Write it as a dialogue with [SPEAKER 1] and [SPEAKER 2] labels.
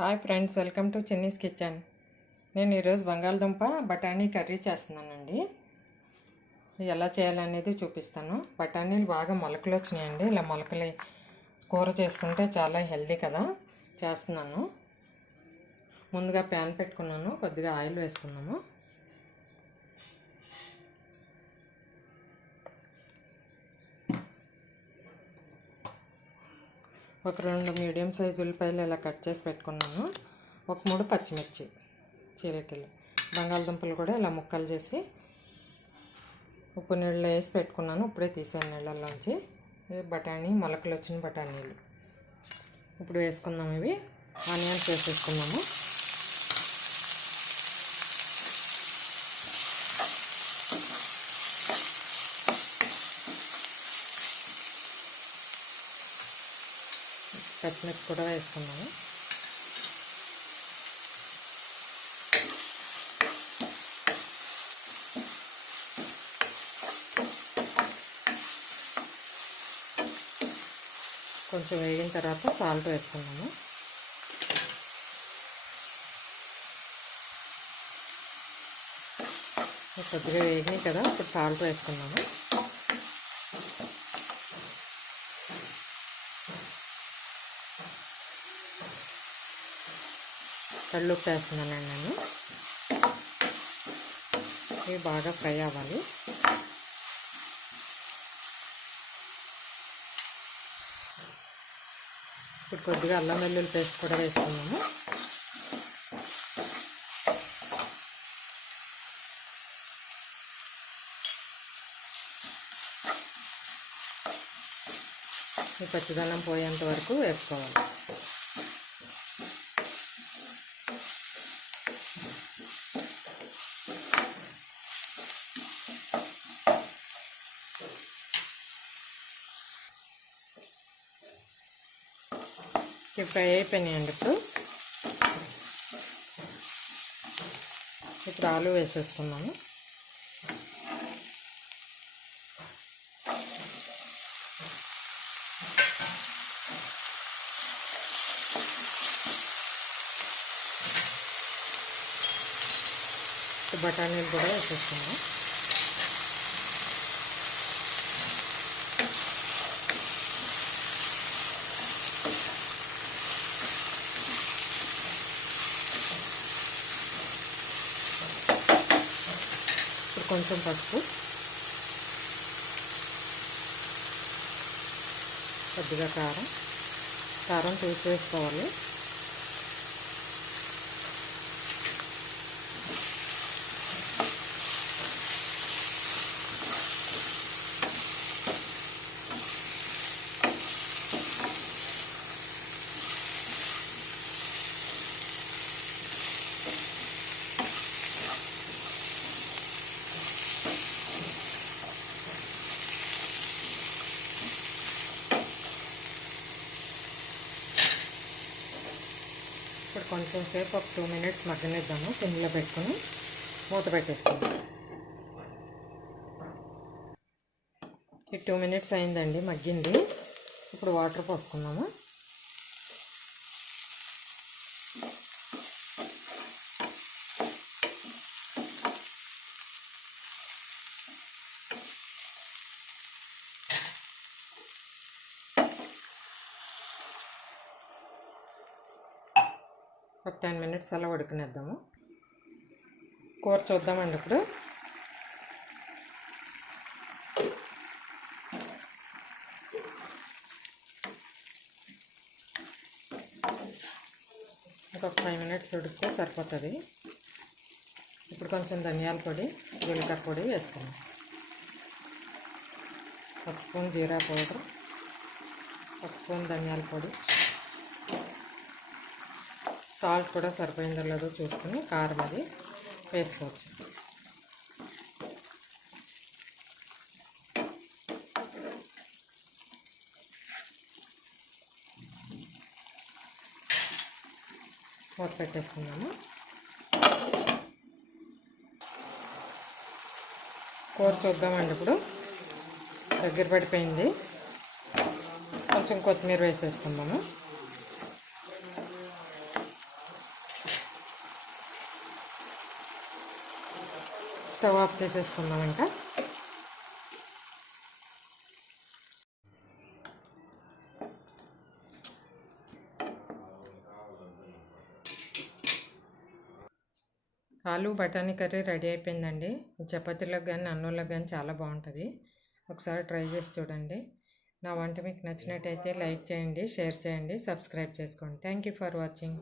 [SPEAKER 1] Hi friends welcome to చెన్నీస్ kitchen. నేను ఈరోజు బంగాళదుంప బఠానీ కర్రీ చేస్తున్నానండి. ఎలా చేయాలనేది చూపిస్తాను. బఠానీలు బాగా మొలకలు వచ్చినాయండి. ఇలా మొలకలు కూర చేసుకుంటే చాలా హెల్దీ కదా. చేస్తున్నాను. ముందుగా ప్యాన్ పెట్టుకున్నాను. కొద్దిగా ఆయిల్ వేసుకున్నాము. ఒక రెండు మీడియం సైజు ఉల్లిపాయలు ఇలా కట్ చేసి పెట్టుకున్నాను. ఒక మూడు పచ్చిమిర్చి చీలకిలు బంగాళదుంపలు కూడా ఇలా ముక్కలు చేసి ఉప్పు నీళ్ళు వేసి పెట్టుకున్నాను. ఇప్పుడే తీసాను నీళ్ళల్లోంచి. బఠానీ మొలకలు వచ్చిన బఠానీలు. ఇప్పుడు వేసుకుందాం ఇవి. ఆనియన్స్ వేసేసుకున్నాము పచ్చిమిర్చి కూడా వేసుకున్నాము కొంచెం వేగిన తర్వాత సాల్ట్ వేసుకున్నాము కొద్దిగా వేగినాయి కదా ఇప్పుడు సాల్ట్ వేసుకున్నాము కళ్ళు ఉప్పు వేస్తున్నానండి నేను. ఇవి బాగా ఫ్రై అవ్వాలి. ఇప్పుడు కొద్దిగా అల్లం వెల్లుల్లి పేస్ట్ కూడా వేసుకున్నాము ఈ పచ్చిదనం పోయేంత వరకు వేసుకోవాలి. ఫ్రై అయిపోయినాయండి ఇప్పుడు. ఇప్పుడు ఆలు వేసేసుకున్నాము బఠానీలు కూడా వేసేసుకున్నాం కొంచెం పసుపు. కొద్దిగా కారం. కారం చూసి వేసుకోవాలి. ఇప్పుడు కొంచెం సేపు ఒక టూ మినిట్స్ మగ్గనిద్దాము సిమ్లో పెట్టుకుని మూత పెట్టేస్తాము ఈ టూ మినిట్స్ అయిందండి మగ్గింది. ఇప్పుడు వాటర్ పోసుకున్నాము ఒక టెన్ మినిట్స్ అలా ఉడకనిద్దాము. కూర చూద్దామండి ఇప్పుడు. ఇంకొక ఫైవ్ మినిట్స్ ఉడికితే సరిపోతుంది. ఇప్పుడు కొంచెం ధనియాల పొడి జీలకర్ర పొడి వేసుకుందాం. ఒక స్పూన్ జీరా పౌడర్ ఒక స్పూన్ ధనియాల పొడి. సాల్ట్ కూడా సరిపోయిందో లేదో చూసుకుని కారం అది వేసుకోవచ్చు. మూత పెట్టేసుకున్నాము కూర చూద్దామండి ఇప్పుడు. దగ్గర పడిపోయింది. కొంచెం కొత్తిమీర వేసేసుకుందాము. స్టవ్ ఆఫ్ చేసేసుకుందాం ఇంకా ఆలు బఠానీ కర్రీ రెడీ అయిపోయిందండి. చపాతీలకు కానీ అన్నంలోకి కానీ చాలా బాగుంటుంది. ఒకసారి ట్రై చేసి చూడండి. నా వంట మీకు నచ్చినట్టయితే లైక్ చేయండి షేర్ చేయండి సబ్స్క్రైబ్ చేసుకోండి. Thank you for watching